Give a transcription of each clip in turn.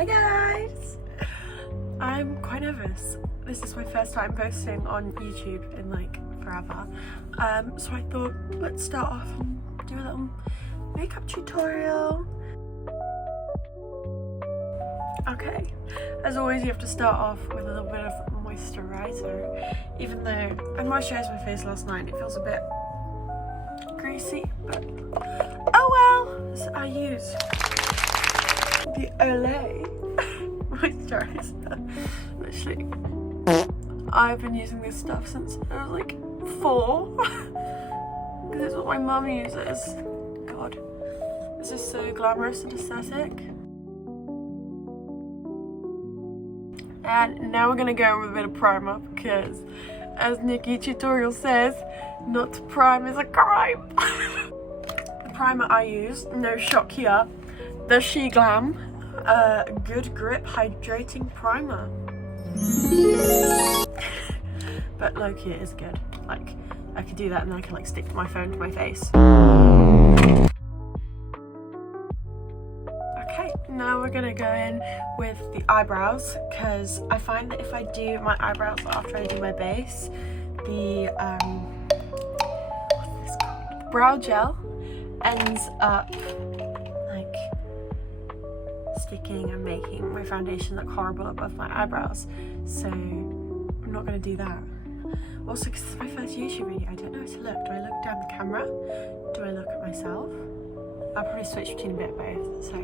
Hi guys! I'm quite nervous. This is my first time posting on YouTube in like forever. So I thought let's start off and do a little makeup tutorial. Okay, as always you have to start off with a little bit of moisturizer. Even though I moisturized my face last night, it feels a bit greasy, but oh well! So I use the Olay moisturizer. Literally, I've been using this stuff since I was like 4 because it's what my mum uses. God, this is so glamorous and aesthetic. And now we're gonna go in with a bit of primer because, as Nikki tutorial says, not to prime is a crime. The primer I use, no shock here, the SheGlam Good Grip Hydrating Primer. But low-key it is good. Like, I could do that and then I can like stick my phone to my face. Okay, now we're gonna go in with the eyebrows because I find that if I do my eyebrows after I do my base, the what's this called? Brow gel ends up like sticking and making my foundation look horrible above my eyebrows. So I'm not gonna do that. Also, because it's my first YouTube video, I don't know how to look. Do I look down the camera? Do I look at myself? I'll probably switch between a bit of both, so.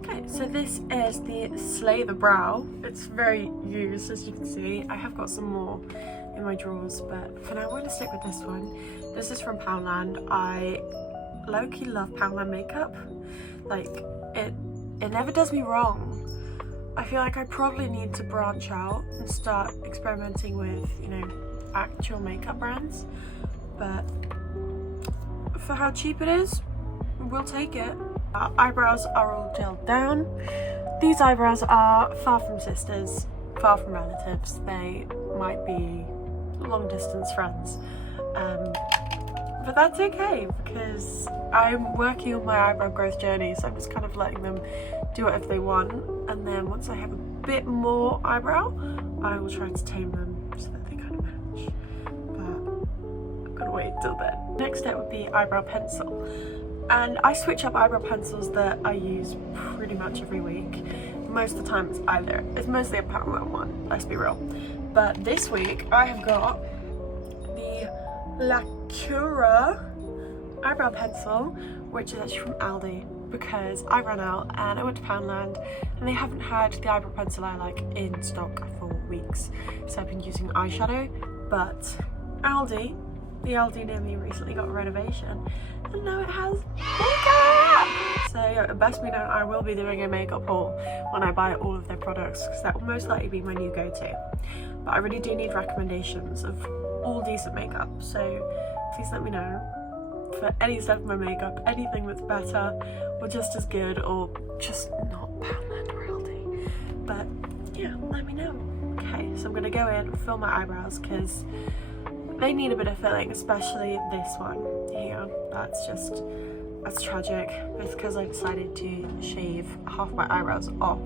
Okay, so this is the Slay the Brow. It's very used, as you can see. I have got some more in my drawers, but for now I'm going to stick with this one. This is from Poundland. I low-key love Poundland makeup. Like, it never does me wrong. I feel like I probably need to branch out and start experimenting with, you know, actual makeup brands. But for how cheap it is, we'll take it. Our eyebrows are all gelled down. These eyebrows are far from sisters, far from relatives. They might be long distance friends. But that's okay because I'm working on my eyebrow growth journey, so I'm just kind of letting them do whatever they want. And then once I have a bit more eyebrow, I will try to tame them so that they kind of match. But I've got to wait till then. Next step would be eyebrow pencil. And I switch up eyebrow pencils that I use pretty much every week. Most of the time it's mostly a Poundland one, let's be real. But this week I have got the La Cura eyebrow pencil, which is actually from Aldi, because I ran out and I went to Poundland and they haven't had the eyebrow pencil I like in stock for weeks. So I've been using eyeshadow, but the Aldi near me recently got a renovation and now it has makeup! So best be known, I will be doing a makeup haul when I buy all of their products because that will most likely be my new go-to. But I really do need recommendations of all decent makeup, so please let me know for any step of my makeup, anything that's better or just as good or just not Poundland or Aldi. But yeah, let me know. Okay, so I'm gonna go in and fill my eyebrows because they need a bit of filling, especially this one here. That's tragic. It's because I decided to shave half my eyebrows off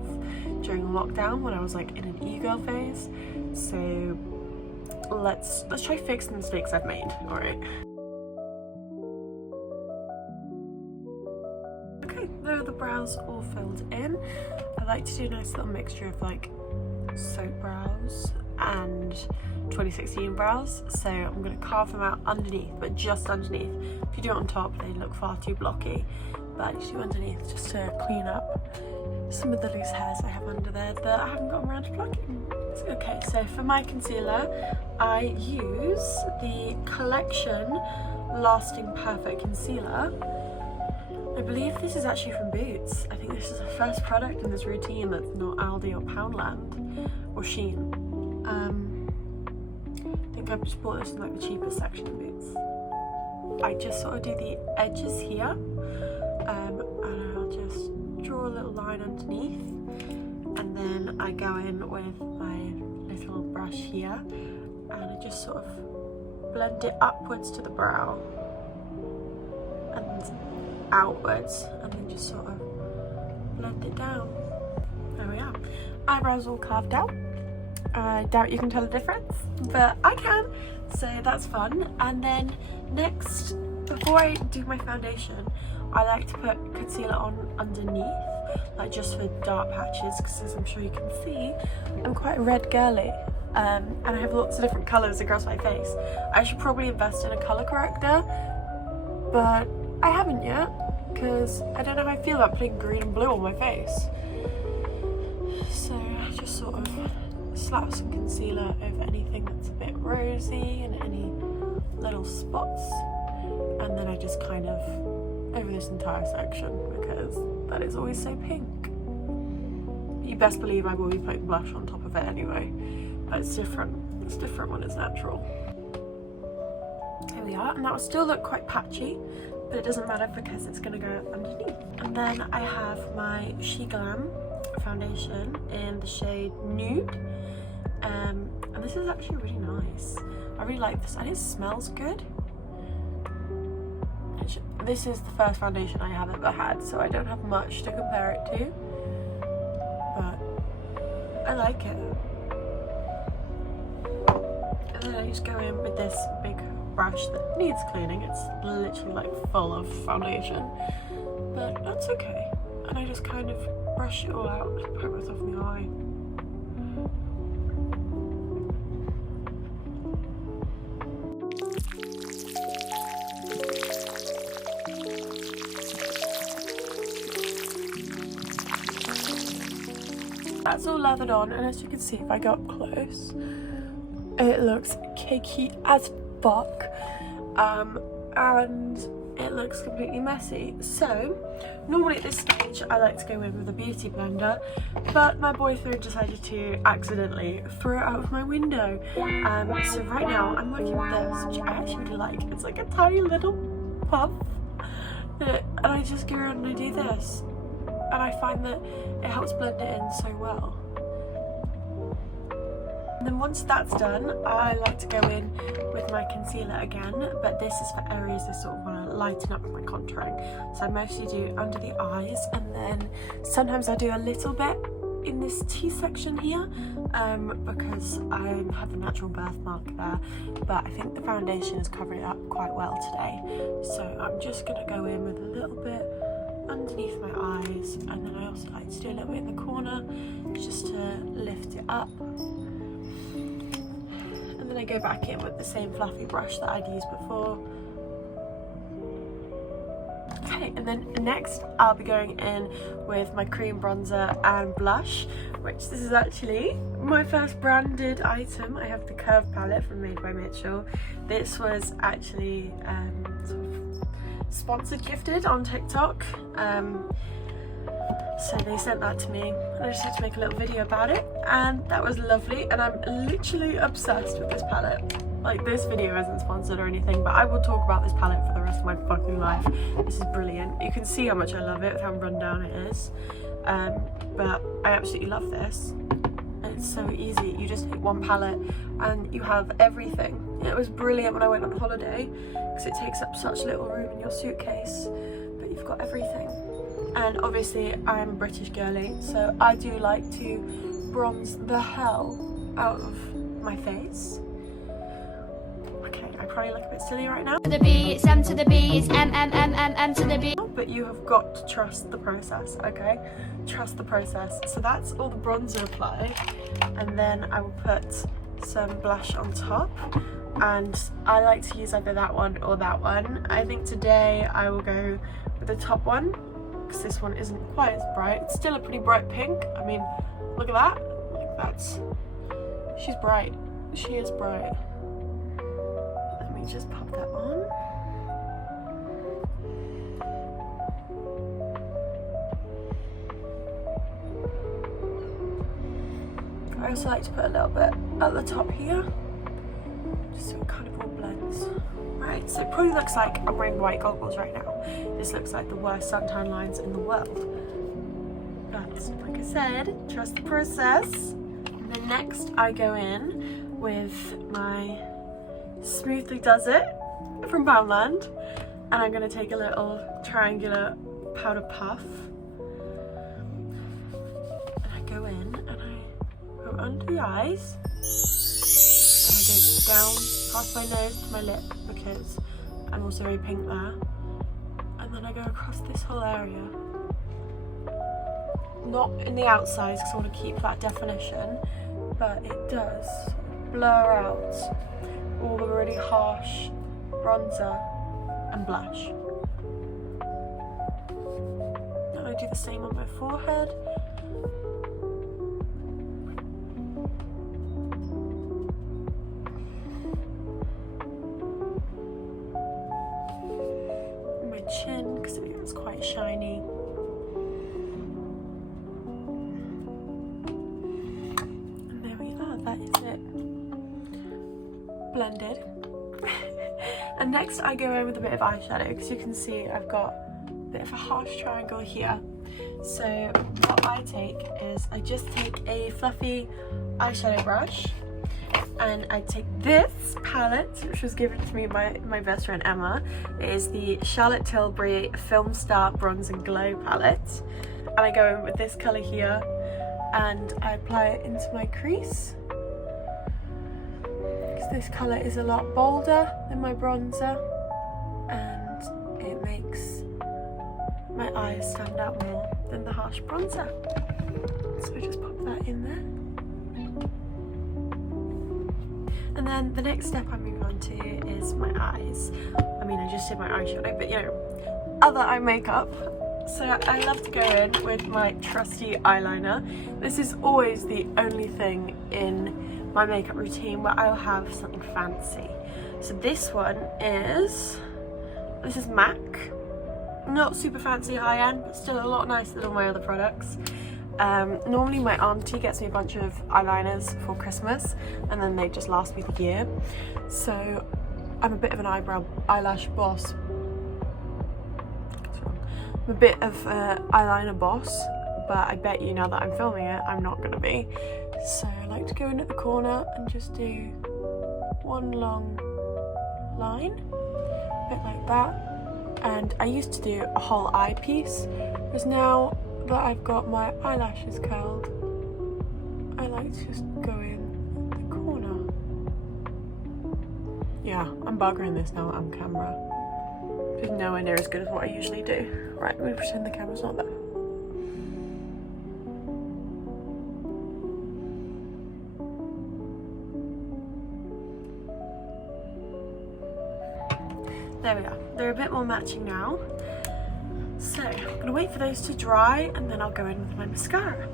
during lockdown when I was like in an e-girl phase. So let's try fixing the mistakes I've made. All right. Okay, there are the brows all filled in. I like to do a nice little mixture of like soap brows and 2016 brows, so I'm going to carve them out underneath, but just underneath. If you do it on top they look far too blocky, but I just do underneath just to clean up some of the loose hairs I have under there that I haven't gotten around to plucking. Okay, so for my concealer I use the Collection Lasting Perfect Concealer. I believe this is actually from Boots. I think this is the first product in this routine that's not Aldi or Poundland or Shein. I think I've just bought this in like the cheapest section of Boots. I just sort of do the edges here, and I'll just draw a little line underneath, and then I go in with my little brush here, and I just sort of blend it upwards to the brow and outwards, and then just sort of blend it down. eyebrows all carved out. I doubt you can tell the difference, but I can, so that's fun. And then next, before I do my foundation, I like to put concealer on underneath, like just for dark patches, because as I'm sure you can see, I'm quite a red girly, and I have lots of different colours across my face. I should probably invest in a colour corrector, but I haven't yet, because I don't know how I feel about putting green and blue on my face. So I just sort of slap some concealer over anything that's a bit rosy and any little spots, and then I just kind of over this entire section, because that is always so pink. You best believe I will be putting blush on top of it anyway, but it's different. It's different when it's natural. Here we are, and that will still look quite patchy, but it doesn't matter because it's going to go underneath. And then I have my She Glam foundation in the shade Nude, and this is actually really nice. I really like this, and it smells good. This is the first foundation I have ever had, so I don't have much to compare it to, but I like it. And then I just go in with this big brush that needs cleaning. It's literally like full of foundation, but that's okay. And I just kind of brush it all out, put myself in the eye. That's all lathered on, and as you can see, if I go up close, it looks cakey as fuck, and it looks completely messy. So normally at this stage I like to go in with a beauty blender, but my boyfriend decided to accidentally throw it out of my window. So right now I'm working with this, which I actually really like. It's like a tiny little puff, and I just go around and I do this, and I find that it helps blend it in so well. And then once that's done, I like to go in with my concealer again, but this is for areas I sort of want to lighten up my contouring. So I mostly do under the eyes, and then sometimes I do a little bit in this T section here, because I have a natural birthmark there, but I think the foundation is covering it up quite well today. So I'm just going to go in with a little bit underneath my eyes, and then I also like to do a little bit in the corner just to lift it up. And then I go back in with the same fluffy brush that I'd used before. Okay, and then next I'll be going in with my cream bronzer and blush, which this is actually my first branded item. I have the Curve palette from Made by Mitchell. This was actually sort of sponsored gifted on TikTok, so they sent that to me, and I just had to make a little video about it, and that was lovely. And I'm literally obsessed with this palette. Like, this video isn't sponsored or anything, but I will talk about this palette for the rest of my fucking life. This is brilliant. You can see how much I love it with how run down it is, but I absolutely love this. It's so easy. You just take one palette and you have everything. It was brilliant when I went on holiday because it takes up such little room in your suitcase, but you've got everything. And obviously I'm a British girly, so I do like to bronze the hell out of my face. Okay, I probably look a bit silly right now. To the B, it's M to the B, it's M to the B. But you have got to trust the process, okay? Trust the process. So that's all the bronzer applied, and then I will put some blush on top, and I like to use either that one or that one. I think today I will go with the top one because this one isn't quite as bright. It's still a pretty bright pink. I mean, look at that. Like, that's, she's bright. She is bright. Let me just pop that on. I also like to put a little bit at the top here, just so it kind of all blends. Right, so it probably looks like I'm wearing white goggles right now. This looks like the worst suntan lines in the world. But like I said, trust the process. And then next I go in with my Smoothly Does It from Poundland, and I'm going to take a little triangular powder puff, and I go in and I under the eyes, and I go down past my nose to my lip because I'm also very pink there, and then I go across this whole area. Not in the outside because I want to keep that definition, but it does blur out all the really harsh bronzer and blush. And I do the same on my forehead. My chin, because it's quite shiny. And there we are, that is it. Blended. And next I go in with a bit of eyeshadow, because you can see I've got a bit of a harsh triangle here. So what I take is I just take a fluffy eyeshadow brush, and I take this palette, which was given to me by my best friend Emma. It is the Charlotte Tilbury Film Star Bronze and Glow palette, and I go in with this colour here and I apply it into my crease. This colour is a lot bolder than my bronzer, and it makes my eyes stand out more than the harsh bronzer. So I just pop that in there. And then the next step I move on to is my eyes. I mean, I just did my eyeshadow, but you know, other eye makeup. So I love to go in with my trusty eyeliner. This is always the only thing in my makeup routine where I'll have something fancy. So this one is, this is MAC. Not super fancy high end, but still a lot nicer than all my other products. Normally my auntie gets me a bunch of eyeliners for Christmas, and then they just last me the year. So I'm a bit of an eyelash boss. I'm a bit of an eyeliner boss, but I bet you now that I'm filming it, I'm not gonna be. So I like to go in at the corner and just do one long line, a bit like that. And I used to do a whole eye piece, whereas now that I've got my eyelashes curled, I like to just go in at the corner. Yeah, I'm buggering this now on camera. It's nowhere near as good as what I usually do. Right, I'm gonna pretend the camera's not there. There we are. They're a bit more matching now. So I'm gonna wait for those to dry, and then I'll go in with my mascara.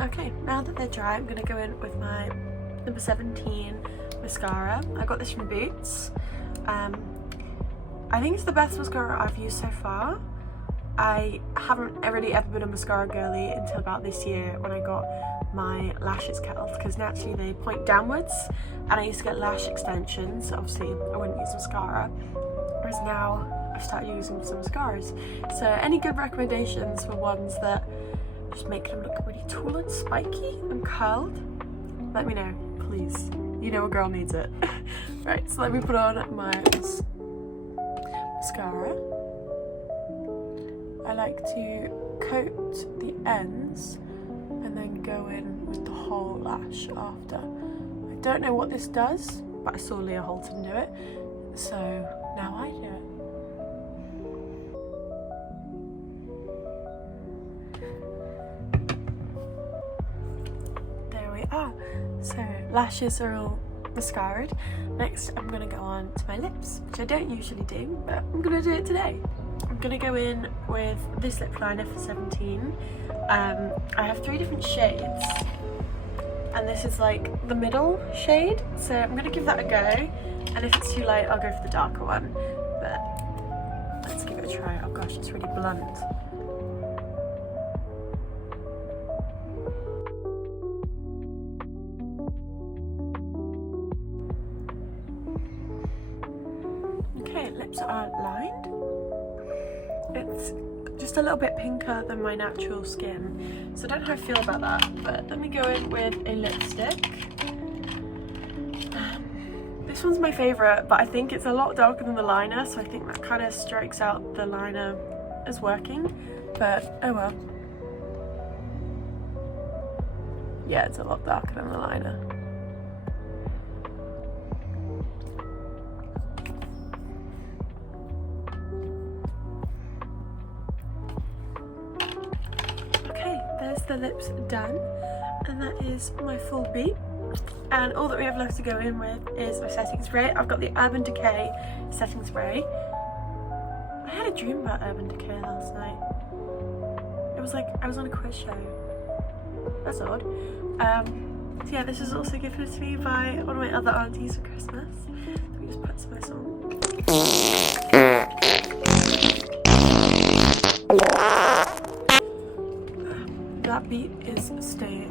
Okay, now that they're dry, I'm gonna go in with my number 17 mascara. I got this from Boots. I think it's the best mascara I've used so far. I haven't really ever been a mascara girly until about this year when I got my lashes curled, because naturally they point downwards, and I used to get lash extensions, so obviously I wouldn't use mascara. Whereas now I've started using some mascaras. So any good recommendations for ones that just make them look really tall and spiky and curled? Let me know, please. You know a girl needs it. Right, so let me put on my mascara. I like to coat the ends and then go in with the whole lash after. I don't know what this does, but I saw Leah Holton do it, so now I do it. There we are. So lashes are all mascaraed. Next I'm going to go on to my lips, which I don't usually do, but I'm going to do it today. I'm going to go in with this lip liner for 17. I have 3 different shades, and this is like the middle shade, so I'm going to give that a go, and if it's too light I'll go for the darker one, but let's give it a try. Oh gosh, it's really blunt. Okay, lips are lined. It's just a little bit pinker than my natural skin, so I don't know how I feel about that, but let me go in with a lipstick. This one's my favourite, but I think it's a lot darker than the liner, so I think that kind of strikes out the liner as working, but oh well. Yeah, it's a lot darker than the liner. Okay, there's the lips done, and that is my full beat. And all that we have left to go in with is my setting spray. I've got the Urban Decay setting spray. I had a dream about Urban Decay last night. It was like I was on a quiz show. That's odd. So yeah, this was also gifted to me by one of my other aunties for Christmas. Let me just put some of this on. That beat is staying.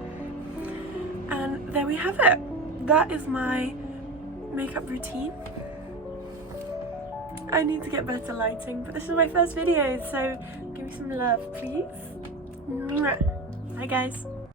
And there we have it. That is my makeup routine. I need to get better lighting, but this is my first video, so give me some love, please. Mwah. Bye guys.